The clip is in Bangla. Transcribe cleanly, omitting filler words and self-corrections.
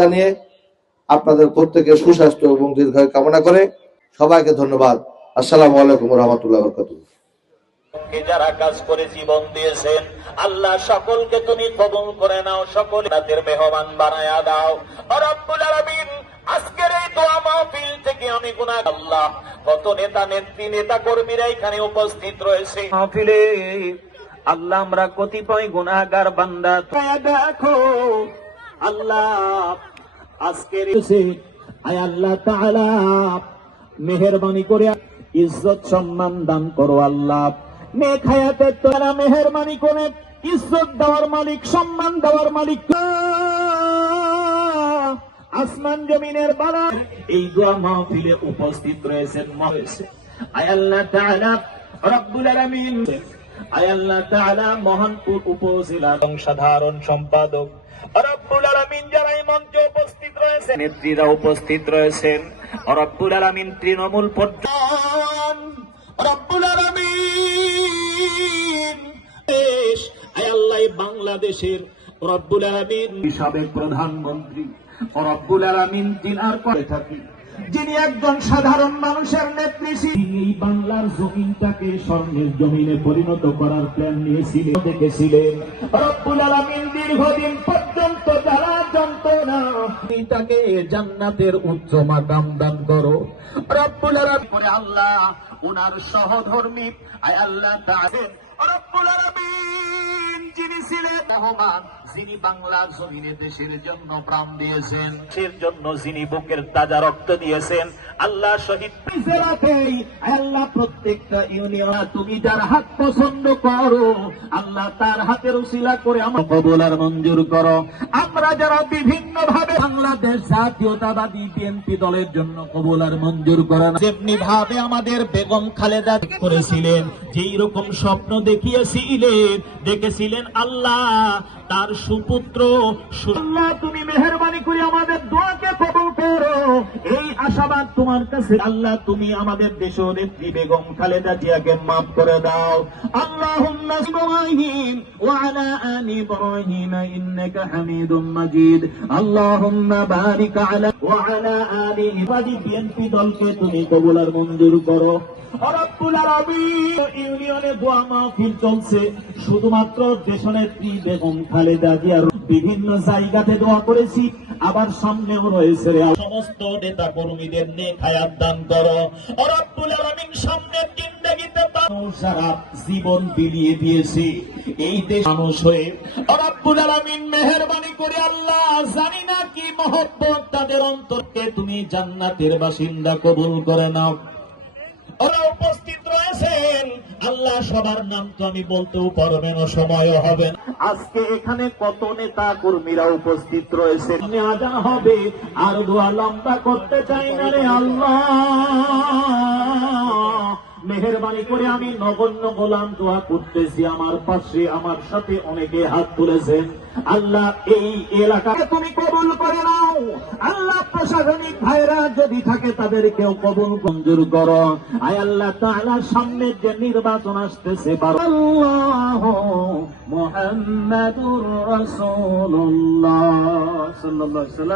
জানিয়ে আপনাদের প্রত্যেকের সুস্বাস্থ্য এবং দীর্ঘায়ু কামনা করে সবাইকে ধন্যবাদ। আসসালামু আলাইকুম ওয়া রাহমাতুল্লাহি ওয়া বারাকাতুহু। যারা কাজ করে জীবন দিয়েছেন আল্লাহ সকলকে তুমি কবুল করে নাও, সকলের মেহমান বানায়া দাও রব্বুল আলামিন। আজকের এই দোয়া মাহফিল থেকে আমি গুনাহ আল্লাহ কত নেতা নেত্রী নেতা কর্মীরা এখানে উপস্থিত রয়েছে মাহফিলে আল্লাহ আমরা কতিপয় গুনাহগার বান্দা দেখো আল্লাহ আজকের আয় আল্লাহ তাআলা মেহেরবানি করে ইজ্জত সম্মান দান করো আল্লাহ। নেক হায়াতে তোরা মেহেরবানি করে ইজ্জত দেওয়ার মালিক, সম্মান দেওয়ার মালিক, আসমান জমিনের বালা এই দোয়া মাহফিলে উপস্থিত রয়েছেন আয় আল্লাহ তাআলা রব্বুল আলামিন। আয় আল্লাহ তাআলা মহানপুর উপজেলার সাধারণ সম্পাদক রব্বুল আলামিন যারা এই মঞ্চে উপস্থিত রয়েছেন, নেত্রীরা উপস্থিত রয়েছেন রব্বুল আলামিন, তৃণমূল পর্যন্ত রব্বুল আলামিন আয় আল্লাহ বাংলাদেশের রব্বুল আলামিন সাবেক প্রধানমন্ত্রী রব্বুল আলামিন জিনার করে থাকি, যিনি একজন সাধারণ মানুষের নেত্রী, এই বাংলার জমিনটাকে স্বর্ণের জমিনে পরিণত করার প্ল্যান নিয়েছিলেন, দেখেছিলেন রব্বুল আলামিন দীর্ঘদিন পর্যন্ত যারা যন্ত্রণা তাকে জান্নাতের উচ্চ মাকাম দান করো রব্বুল আলামিন করে আল্লাহ উনার সহধর্মী আয় আল্লাহ তাআলা রব্বুল আলামিন যিনি ছিলেন রহমান, যিনি বাংলার জমিনে দেশের জন্য প্রাণ দিয়েছেন, দেশের জন্য যিনি বুকের তাজা রক্ত দিয়েছেন আল্লাহ শহীদ আল্লাহ প্রত্যেকটা ইউনিয়ন তুমি যার হাত পছন্দ করো আল্লাহ তার হাতের উসিলা করে আমার কবুল আর মঞ্জুর করো। আমরা যারা বিভিন্ন ভাবে বাংলাদেশ জাতীয়তাবাদী বিএনপি দলের জন্য কবুল আর মঞ্জুর করো, যেমনি ভাবে আমাদের বেগম খালেদা করেছিলেন, যেই রকম স্বপ্ন দেখেছিলেন আল্লাহ তার সুপুত্র আল্লাহ তুমি মেহেরবানি করে আমাদের দোয়াকে কবুল করো। এই আশাবাদ তোমার কাছে আল্লাহ, তুমি আমাদের দেশের নেত্রী বেগম খালেদা জিয়াকে মাফ করে দাও। আল্লাহুম্মা ইব্রাহিম ওয়া আলা আলি ইব্রাহিম ইন্নাকা হামিদুম মাজিদ। আল্লাহুম্মা বারিক আলা ওয়া আলা আলি ইব্রাহিম। বিএনপি দলকে তুমি কবুল আর মঞ্জুর করো রব্বুল আলামিন। ইউনিয়নে দোয়া মাহফিল চলছে, শুধুমাত্র দেশনেত্রী বেগম খালেদা জিয়ার বিভিন্ন জায়গাতে দোয়া করেছি, আবার সামনেও রয়েছে সমস্ত নেতা কর্মীদের নেক হায়াত দান করো রব্বুল আলামিন। সামনের জিন্দেগিতে সারা জীবন বিলিয়ে দিয়েছে এই দেশ মানুষ হয়ে রব্বুল আলামিন মেহেরবানি করে আল্লাহ জানি না কি মহব্বত তাদের অন্তরকে তুমি জান্নাতের বাসিন্দা কবুল করে নাও। ওরা উপস্থিত রয়েছেন আল্লাহ, সবার নাম তো আমি বলতেও পারবে না, সময়ও হবে না। আজকে এখানে কত নেতা কর্মীরা উপস্থিত রয়েছে, আজান হবে আর দোয়া লম্বা করতে চাই না রে আল্লাহ। মেহেরবানি করে আমি নগণ্য গোলাম দোয়া করতেছি, আমার পাশে আমার সাথে অনেকে হাত তুলেছেন আল্লাহ, এই এলাকাকে তুমি কবুল করে নাও আল্লাহ। প্রশাসনিক ভাইরা যদি থাকে তাদেরকেও কবুল মঞ্জুর করো আয় আল্লাহ তাআলা। সামনের যে নির্বাচন আসতেছে আল্লাহু মুহাম্মাদুর রাসূলুল্লাহ সাল্লাল্লাহু আলাইহি ওয়াসাল্লাম।